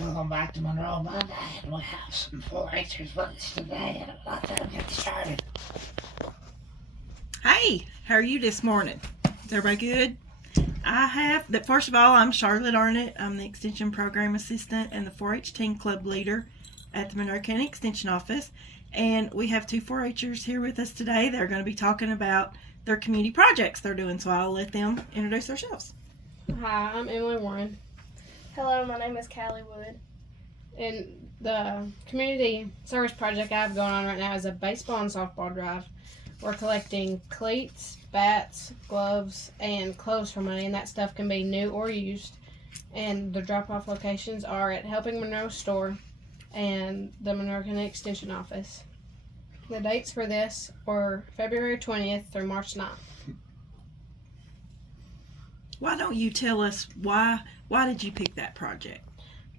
Welcome back to Monroe Monday, and we have some 4-Hers with us today, and I'd like to get started. Hey, how are you this morning? Is everybody good? First of all, I'm Charlotte Arnett. I'm the Extension Program Assistant and the 4-H Teen Club Leader at the Monroe County Extension Office. And we have two 4-Hers here with us today. They're going to be talking about their community projects they're doing, so I'll let them introduce themselves. Hi, I'm Emily Warren. Hello, my name is Callie Wood. And the community service project I have going on right now is a baseball and softball drive. We're collecting cleats, bats, gloves, and clothes for money, and that stuff can be new or used. And the drop-off locations are at Helping Monroe Store and the Monroe County Extension Office. The dates for this are February 20th through March 9th. Why don't you tell us why did you pick that project?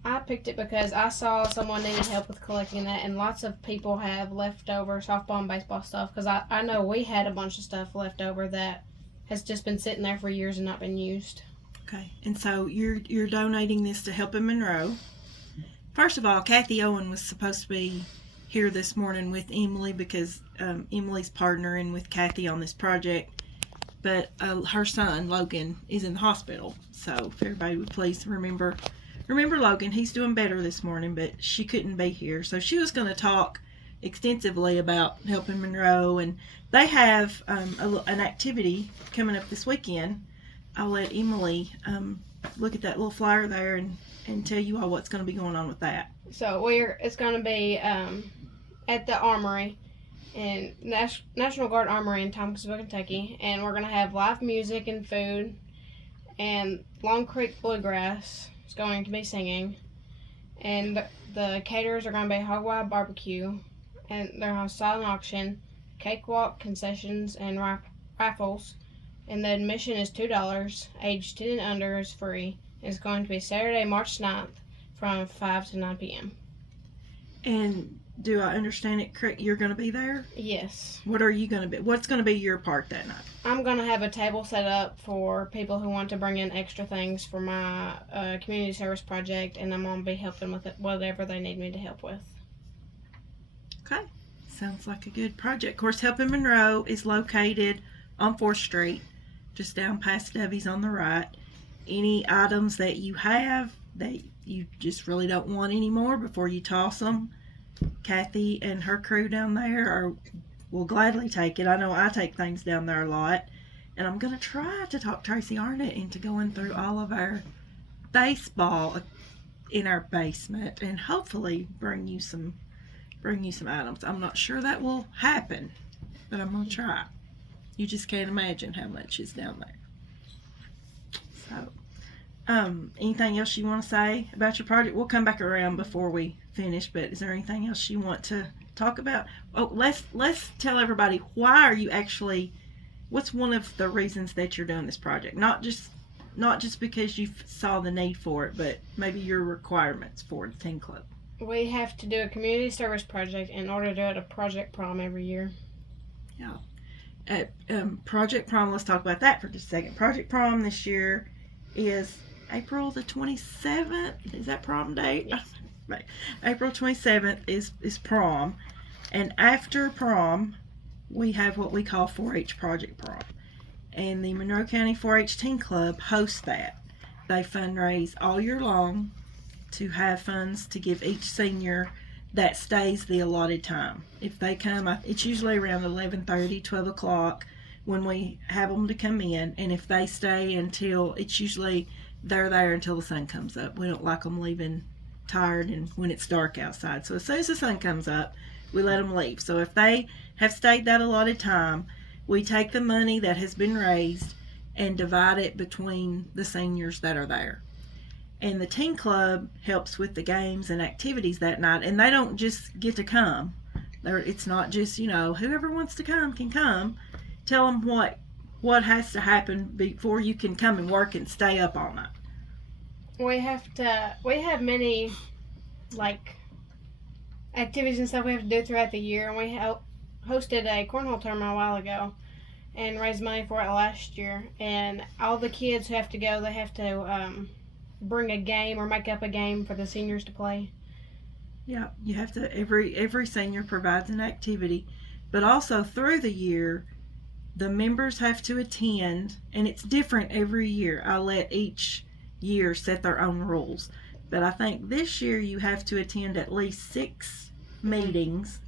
I picked it because I saw someone needed help with collecting that, and lots of people have leftover softball and baseball stuff, because I know we had a bunch of stuff left over that has just been sitting there for years and not been used. Okay, and so you're donating this to Helping Monroe. First of all, Kathy Owen was supposed to be here this morning with Emily because Emily's partnering with Kathy on this project. But her son, Logan, is in the hospital. So if everybody would please remember Logan. He's doing better this morning, but she couldn't be here. So she was going to talk extensively about Helping Monroe. And they have an activity coming up this weekend. I'll let Emily look at that little flyer there and tell you all what's going to be going on with that. So it's going to be at the Armory. In National Guard Armory in Tompkinsville, Kentucky, and we're going to have live music and food, and Long Creek Bluegrass is going to be singing, and the caterers are going to be Hog Wild Barbecue, and they're on silent auction, cakewalk, concessions, and raffles, and the admission is $2, age 10 and under is free. It's going to be Saturday, March 9th from 5 to 9 p.m. And do I understand it correct? You're going to be there? Yes. What are you going to be? What's going to be your part that night? I'm going to have a table set up for people who want to bring in extra things for my community service project, and I'm going to be helping with it, whatever they need me to help with. Okay. Sounds like a good project. Of course, Helping Monroe is located on 4th Street, just down past Debbie's on the right. Any items that you have that you just really don't want anymore before you toss them, Kathy and her crew down there will gladly take it. I know I take things down there a lot, and I'm going to try to talk Tracy Arnett into going through all of our baseball in our basement and hopefully bring you some items. I'm not sure that will happen, but I'm going to try. You just can't imagine how much is down there. So, anything else you want to say about your project? We'll come back around before we finish, but is there anything else you want to talk about? Oh, let's tell everybody, what's one of the reasons that you're doing this project? Not just because you saw the need for it, but maybe your requirements for the teen club. We have to do a community service project in order to do a project prom every year. Yeah. At Project Prom, let's talk about that for just a second. Project Prom this year is April the 27th. Is that prom date? Yes. Right. April 27th is prom. And after prom, we have what we call 4-H Project Prom. And the Monroe County 4-H Teen Club hosts that. They fundraise all year long to have funds to give each senior that stays the allotted time. If they come, it's usually around 11:30, 12 o'clock when we have them to come in. And if they stay until, it's usually they're there until the sun comes up. We don't like them leaving tired and when it's dark outside. So as soon as the sun comes up, we let them leave. So if they have stayed that allotted time, we take the money that has been raised and divide it between the seniors that are there. And the teen club helps with the games and activities that night, and they don't just get to come. It's not just, whoever wants to come can come. Tell them what has to happen before you can come and work and stay up all night. We have many, activities and stuff we have to do throughout the year, and we hosted a cornhole tournament a while ago and raised money for it last year. And all the kids who have to go, they have to bring a game or make up a game for the seniors to play. Yeah, you have to, every senior provides an activity, but also through the year, the members have to attend, and it's different every year. I let each year set their own rules, but I think this year you have to attend at least 6 meetings.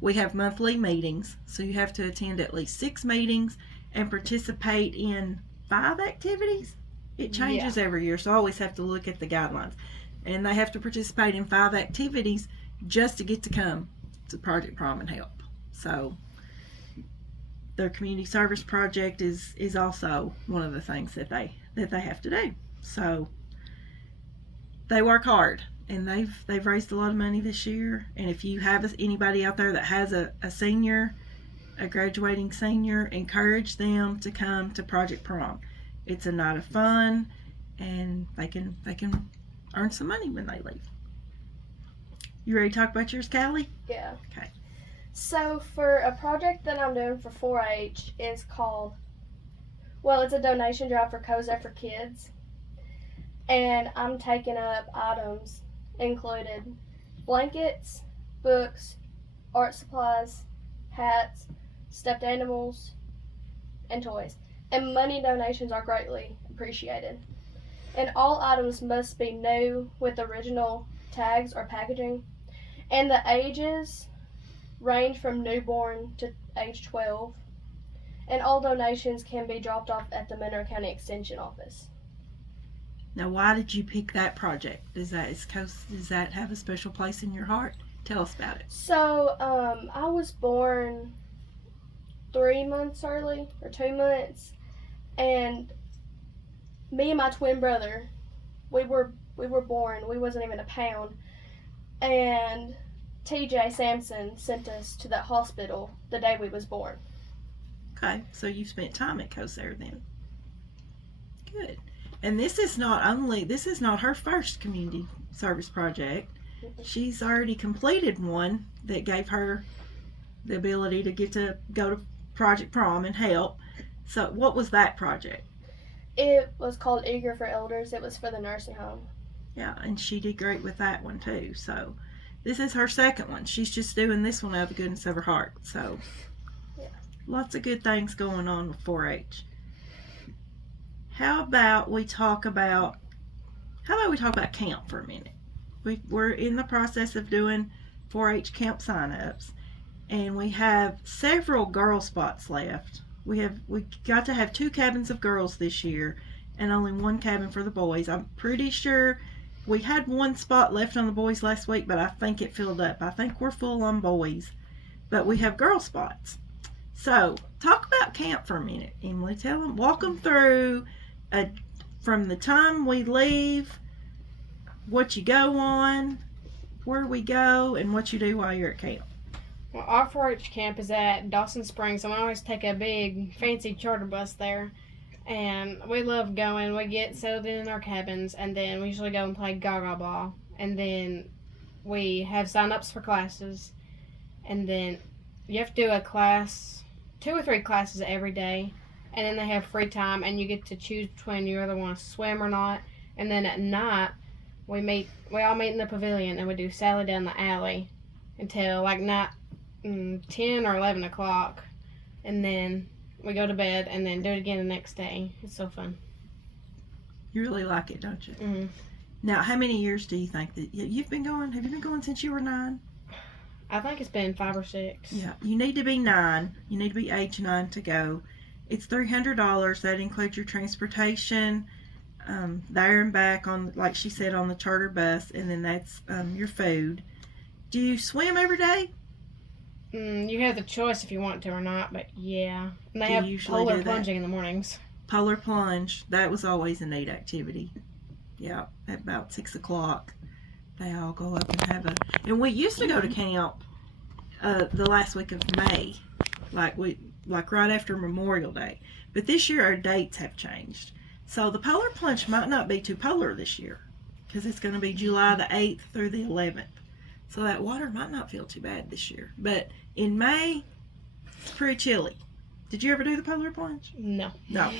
We have monthly meetings, so you have to attend at least 6 meetings and participate in 5 activities. It changes every year, so I always have to look at the guidelines. And they have to participate in 5 activities just to get to come to Project Prom and help. So their community service project is also one of the things that they have to do. So they work hard, and they've raised a lot of money this year. And if you have anybody out there that has a senior, a graduating senior, encourage them to come to Project Prom. It's a night of fun, and they can earn some money when they leave. You ready to talk about yours, Callie? Yeah. Okay. So for a project that I'm doing for 4-H is called, well, it's a donation drive for COSA for Kids. And I'm taking up items included blankets, books, art supplies, hats, stuffed animals, and toys. And money donations are greatly appreciated. And all items must be new with original tags or packaging. And the ages range from newborn to age 12. And all donations can be dropped off at the Monroe County Extension Office. Now, why did you pick that project? Does that have a special place in your heart? Tell us about it. So, I was born 3 months early, or 2 months, and me and my twin brother, we were born, we wasn't even a pound, and TJ Sampson sent us to that hospital the day we was born. Okay, so you've spent time at COSAR then. Good. And this is not her first community service project. She's already completed one that gave her the ability to get to go to Project Prom and help. So what was that project? It was called Eager for Elders. It was for the nursing home. Yeah, and she did great with that one too. So this is her second one. She's just doing this one out of the goodness of her heart. So yeah, lots of good things going on with 4-H. How about we talk about camp for a minute? We're in the process of doing 4-H camp sign-ups, and we have several girl spots left. We got to have 2 cabins of girls this year and only 1 cabin for the boys. I'm pretty sure we had 1 spot left on the boys last week, but I think it filled up. I think we're full on boys, but we have girl spots. So talk about camp for a minute, Emily. Walk them through from the time we leave, what you go on, where we go, and what you do while you're at camp. Well, our 4-H camp is at Dawson Springs, and we always take a big, fancy charter bus there. And we love going. We get settled in our cabins, and then we usually go and play Gaga Ball. And then we have sign-ups for classes. And then you have to do a class, 2 or 3 classes every day. And then they have free time, and you get to choose between you either want to swim or not. And then at night, we all meet in the pavilion, and we do Sally down the alley until like 10 or 11 o'clock. And then we go to bed and then do it again the next day. It's so fun. You really like it, don't you? Mm-hmm. Now, how many years do you think that you've been going? Have you been going since you were 9? I think it's been 5 or 6. Yeah, you need to be 9. You need to be age 9 to go. It's $300. That includes your transportation, there and back on, like she said, on the charter bus, and then that's your food. Do you swim every day? You have the choice if you want to or not, but yeah. And they Do you have usually polar do that? plunging in the mornings. Polar plunge. That was always a neat activity. Yeah, at about 6 o'clock, they all go up and have a. And we used to go to camp the last week of May, like right after Memorial Day. But this year our dates have changed, so the polar plunge might not be too polar this year, because it's going to be July the 8th through the 11th. So that water might not feel too bad this year. But in May, it's pretty chilly. Did you ever do the polar plunge? No. No.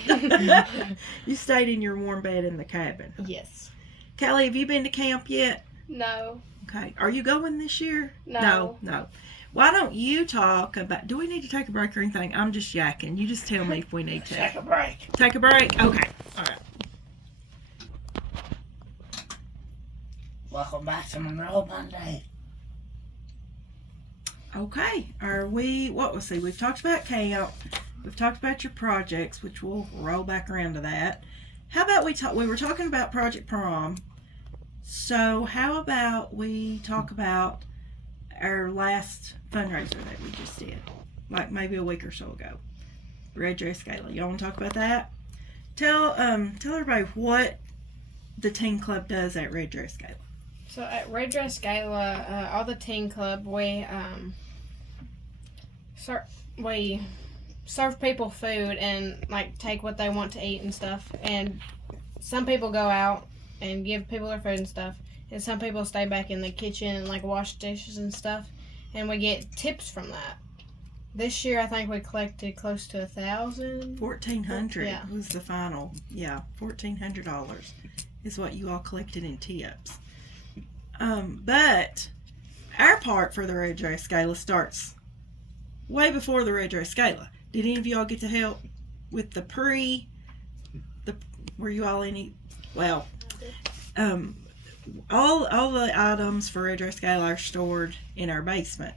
You stayed in your warm bed in the cabin. Yes. Kelly, have you been to camp yet? No. Okay. Are you going this year? No. No. Why don't you talk about, do we need to take a break or anything? I'm just yakking. You just tell me if we need to. Take a break. Take a break? Okay. All right. Welcome back to Monroe Monday. Okay. We've talked about camp. We've talked about your projects, which we'll roll back around to that. How about we were talking about Project Prom. So how about we talk about our last fundraiser that we just did, like maybe a week or so ago. Red Dress Gala. Y'all want to talk about that? Tell everybody what the teen club does at Red Dress Gala. So at Red Dress Gala, all the teen club, we serve people food and like take what they want to eat and stuff. And some people go out and give people their food and stuff. And some people stay back in the kitchen and like wash dishes and stuff. And we get tips from that. This year I think we collected close to 1,000. $1,400 Yeah. was the final. Yeah, $1,400 is what you all collected in tips. But our part for the Red Dress Gala starts way before the Red Dress Gala. Did any of y'all get to help with the were you all any? Well, all the items for Red Dress Gala are stored in our basement.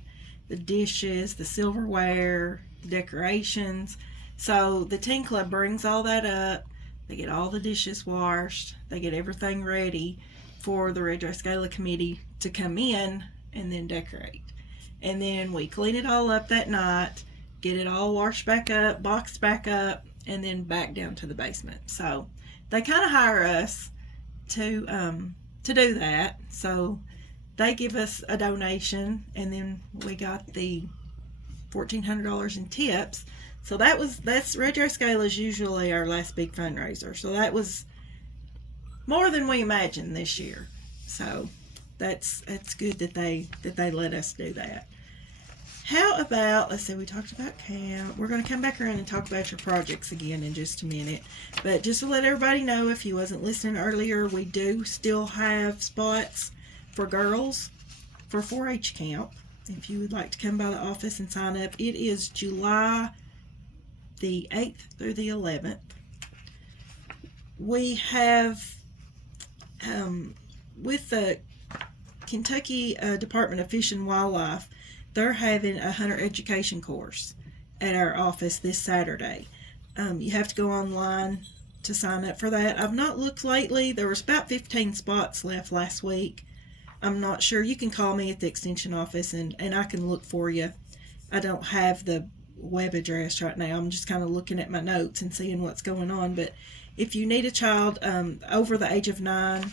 The dishes, the silverware, the decorations. So the teen club brings all that up. They get all the dishes washed. They get everything ready for the Red Dress Gala committee to come in and then decorate. And then we clean it all up that night, get it all washed back up, boxed back up, and then back down to the basement. So they kind of hire us to do that. So they give us a donation, and then we got the $1,400 in tips. So that's Red Dress Gala is usually our last big fundraiser. So that was more than we imagined this year. So that's good that they let us do that. How about, let's see, we talked about camp. We're going to come back around and talk about your projects again in just a minute. But just to let everybody know, if you wasn't listening earlier, we do still have spots for girls for 4-H camp. If you would like to come by the office and sign up, it is July the 8th through the 11th. We have, with the Kentucky Department of Fish and Wildlife, they're having a hunter education course at our office this Saturday. You have to go online to sign up for that. I've not looked lately. There was about 15 spots left last week. I'm not sure. You can call me at the extension office and I can look for you. I don't have the web address right now. I'm just kind of looking at my notes and seeing what's going on. But if you need a child over the age of 9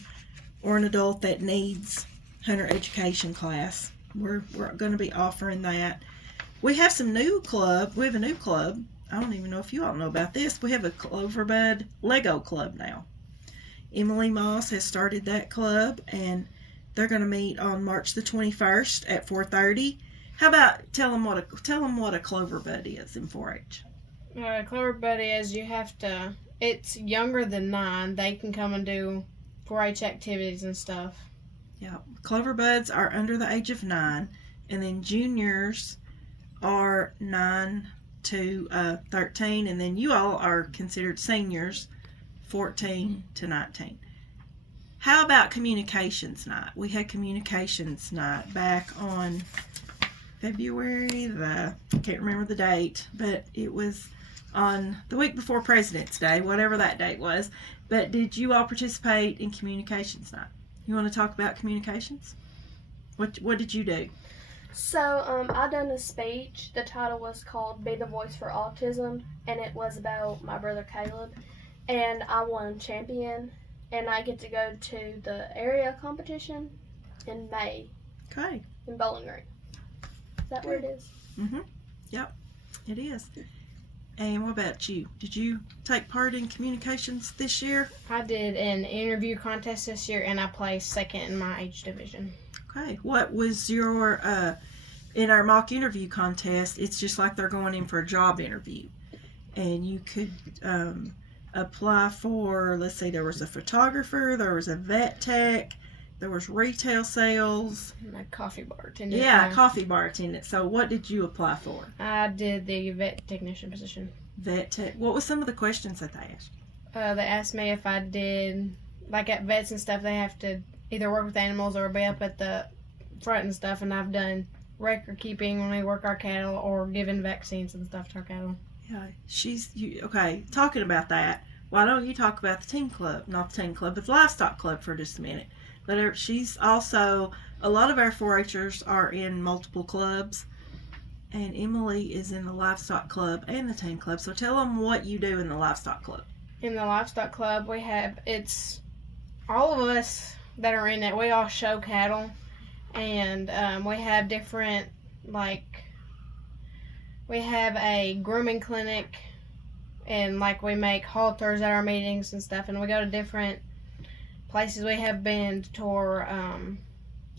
or an adult that needs hunter education class, we're going to be offering that. We have a new club. I don't even know if you all know about this. We have a Cloverbud Lego club now. Emily Moss has started that club, and they're going to meet on March the 21st at 4:30. How about tell them what a Cloverbud is in 4-H? Cloverbud is it's younger than 9. They can come and do 4-H activities and stuff. Yeah, Cloverbuds are under the age of 9, and then juniors are 9 to 13, and then you all are considered seniors, 14 to 19. How about communications night? We had communications night back on February I can't remember the date, but it was on the week before President's Day, whatever that date was. But did you all participate in communications night? You want to talk about communications? What did you do? So, I done a speech. The title was called Be the Voice for Autism, and it was about my brother Caleb. And I won champion, and I get to go to the area competition in May Okay. in Bowling Green. Is that where it is? Mm-hmm. Yep, it is. And what about you? Did you take part in communications this year? I did an interview contest this year, and I placed second in my age division. Okay. What was your, in our mock interview contest, it's just like they're going in for a job interview. And you could apply for, let's see, there was a photographer, there was a vet tech, there was retail sales. And a coffee bar attendant. Yeah, coffee bar attendant. So what did you apply for? I did the vet technician position. Vet tech. What was some of the questions that they asked? They asked me if I did, like at vets and stuff, they have to either work with animals or be up at the front and stuff, and I've done record keeping when we work our cattle or giving vaccines and stuff to our cattle. Yeah, okay, talking about that, why don't you talk about the team club, not the team club, but the livestock club for just a minute. She's also, a lot of our 4-H'ers are in multiple clubs, and Emily is in the livestock club and the team club. So tell them what you do in the livestock club. In the livestock club, it's all of us that are in it, we all show cattle, and we have different, we have a grooming clinic, and we make halters at our meetings and stuff, and we go to different places. We have been to tour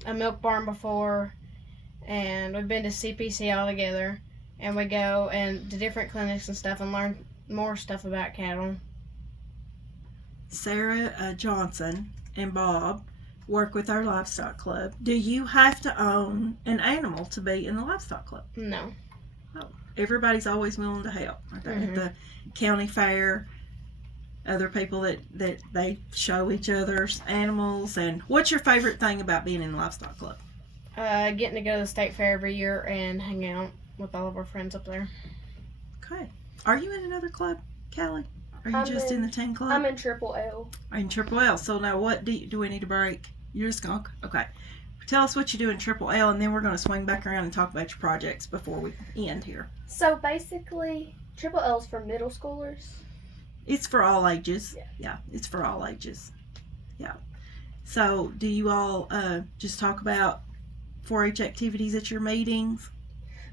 a milk barn before, and we've been to CPC all together, and we go and to different clinics and stuff and learn more stuff about cattle. Sarah Johnson and Bob work with our livestock club. Do you have to own an animal to be in the livestock club? No. Oh, everybody's always willing to help. At the county fair, other people that they show each other's animals. And what's your favorite thing about being in the livestock club? Getting to go to the state fair every year and hang out with all of our friends up there. Okay. Are you in another club, Callie? Are you just in the team club? I'm in Triple L. Are you in Triple L? So now what do we need to break? You're just going, okay. Tell us what you do in Triple L, and then we're going to swing back around and talk about your projects before we end here. So basically, Triple L is for middle schoolers. It's for all ages. Yeah, it's for all ages. Yeah. So do you all just talk about 4-H activities at your meetings?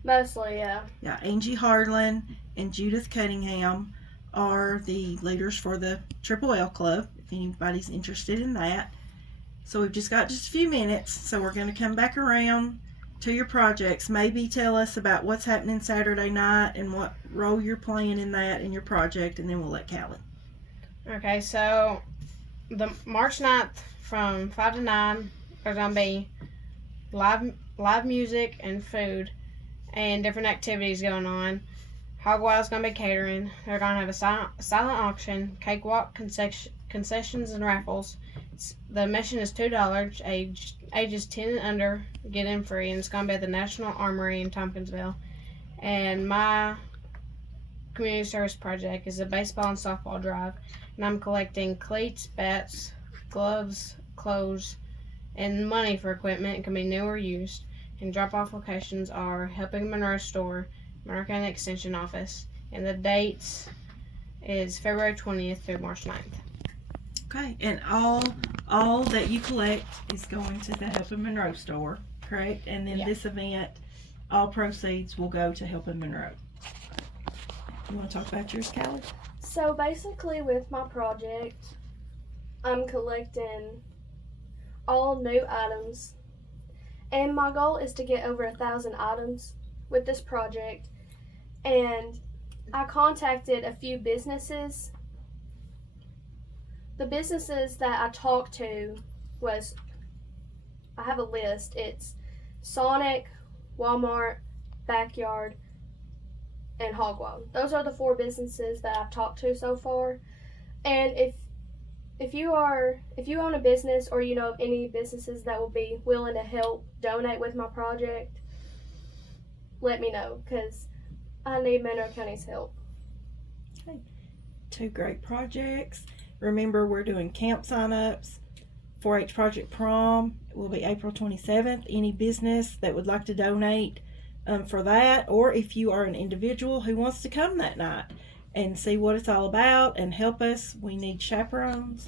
Mostly, yeah. Yeah, Angie Hardland and Judith Cunningham are the leaders for the Triple L Club, if anybody's interested in that. So we've just got a few minutes, so we're going to come back around to your projects. Maybe tell us about what's happening Saturday night and what role you're playing in that in your project, and then we'll let Callie. Okay, so the March 9th from 5 to 9, there's going to be live music and food and different activities going on. Hog Wild's going to be catering. They're going to have a silent auction, cakewalk, concessions, and raffles. The admission is $2. Ages 10 and under get in free, and it's going to be at the National Armory in Tompkinsville. And my community service project is a baseball and softball drive, and I'm collecting cleats, bats, gloves, clothes, and money for equipment. It can be new or used. And drop-off locations are Helping Monroe Store, Monroe County Extension Office, and the dates is February 20th through March 9th. Okay, and all that you collect is going to the Helping Monroe Store, correct? And then this event, all proceeds will go to Helping Monroe. You want to talk about yours, Callie? So basically with my project, I'm collecting all new items, and my goal is to get over 1,000 items with this project. And I contacted a few businesses. The businesses that I talked to was, I have a list. It's Sonic, Walmart, Backyard, and Hog Wild. Those are the 4 businesses that I've talked to so far. And if you own a business, or you know of any businesses that will be willing to help donate with my project, let me know, because I need Monroe County's help. Okay. 2 great projects. Remember, we're doing camp sign-ups. 4-H Project Prom will be April 27th. Any business that would like to donate for that, or if you are an individual who wants to come that night and see what it's all about and help us, we need chaperones.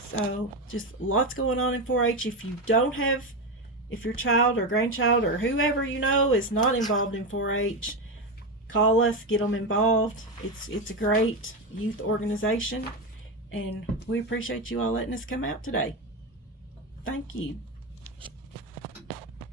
So just lots going on in 4-H. If your child or grandchild or whoever you know is not involved in 4-H, call us, get them involved. It's a great youth organization, and we appreciate you all letting us come out today. Thank you.